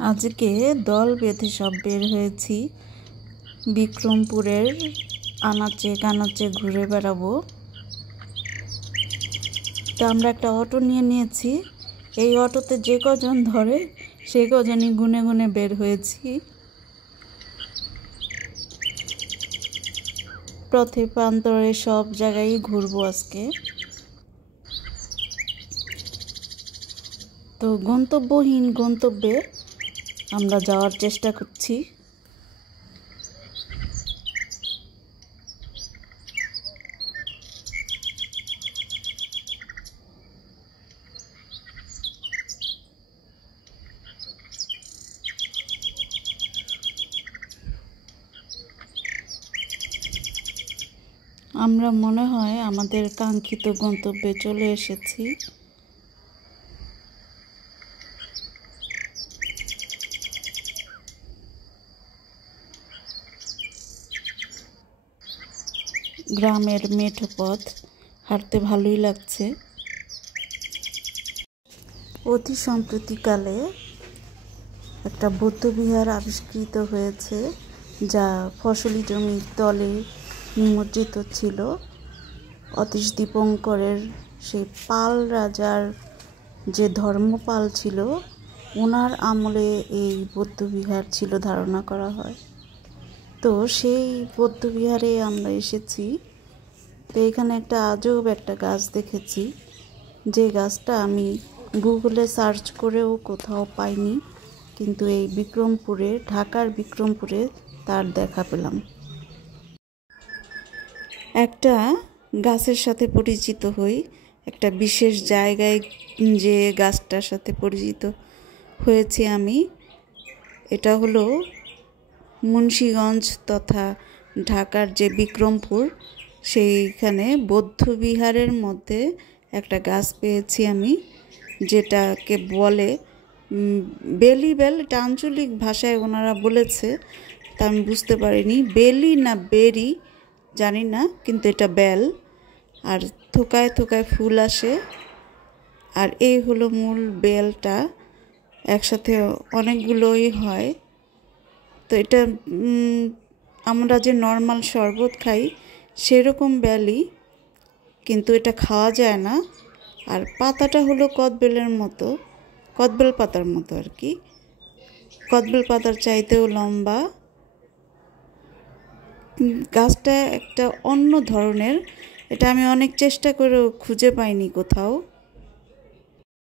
আজকে দল বেঁধে সব বের হয়েছি বিক্রমপুরের আনাচে কানাচে ঘুরে বেড়াবো। তো আমরা একটা অটো নিয়েছি। এই অটোতে যে কজন ধরে সেই কজনই গুনে গুনে বের হয়েছি। পথে প্রান্তরে সব জায়গায় ঘুরবো আজকে। তো গন্তব্যহীন গন্তব্যে আমরা যাওয়ার চেষ্টা করছি। আমরা মনে হয় আমাদের কাঙ্ক্ষিত গন্তব্যে চলে এসেছি। গ্রামের মেঠো পথ, হাঁটতে ভালোই লাগছে। অতি সম্প্রতিকালে একটা বৌদ্ধবিহার আবিষ্কৃত হয়েছে, যা ফসলি জমির তলে নিমজ্জিত ছিল। অতীশ দীপঙ্করের সেই পাল রাজার যে ধর্মপাল ছিল, ওনার আমলে এই বৌদ্ধবিহার ছিল ধারণা করা হয়। তো সেই বৌদ্ধবিহারে আমরা এসেছি। তো এখানে একটা আজব একটা গাছ দেখেছি, যে গাছটা আমি গুগলে সার্চ করেও কোথাও পাইনি, কিন্তু এই বিক্রমপুরে, ঢাকার বিক্রমপুরে তার দেখা পেলাম। একটা গাছের সাথে পরিচিত হই, একটা বিশেষ জায়গায় যে গাছটার সাথে পরিচিত হয়েছি আমি। এটা হলো মুন্সিগঞ্জ তথা ঢাকার যে বিক্রমপুর, সেইখানে বৌদ্ধবিহারের মধ্যে একটা গাছ পেয়েছি আমি, যেটাকে বলে বেলি বেল। এটা আঞ্চলিক ভাষায় ওনারা বলেছে, তা আমি বুঝতে পারিনি বেলি না বেরি জানি না, কিন্তু এটা বেল। আর থোকায় থোকায় ফুল আসে। আর এই হলো মূল বেলটা, একসাথে অনেকগুলোই হয়। তো এটা আমরা যে নর্মাল শরবত খাই সেরকম বেলই, কিন্তু এটা খাওয়া যায় না। আর পাতাটা হলো কদবেলের মতো, কদবেল পাতার মতো আর কি, কদবেল পাতার চাইতেও লম্বা। গাছটা একটা অন্য ধরনের, এটা আমি অনেক চেষ্টা করেও খুঁজে পাইনি কোথাও।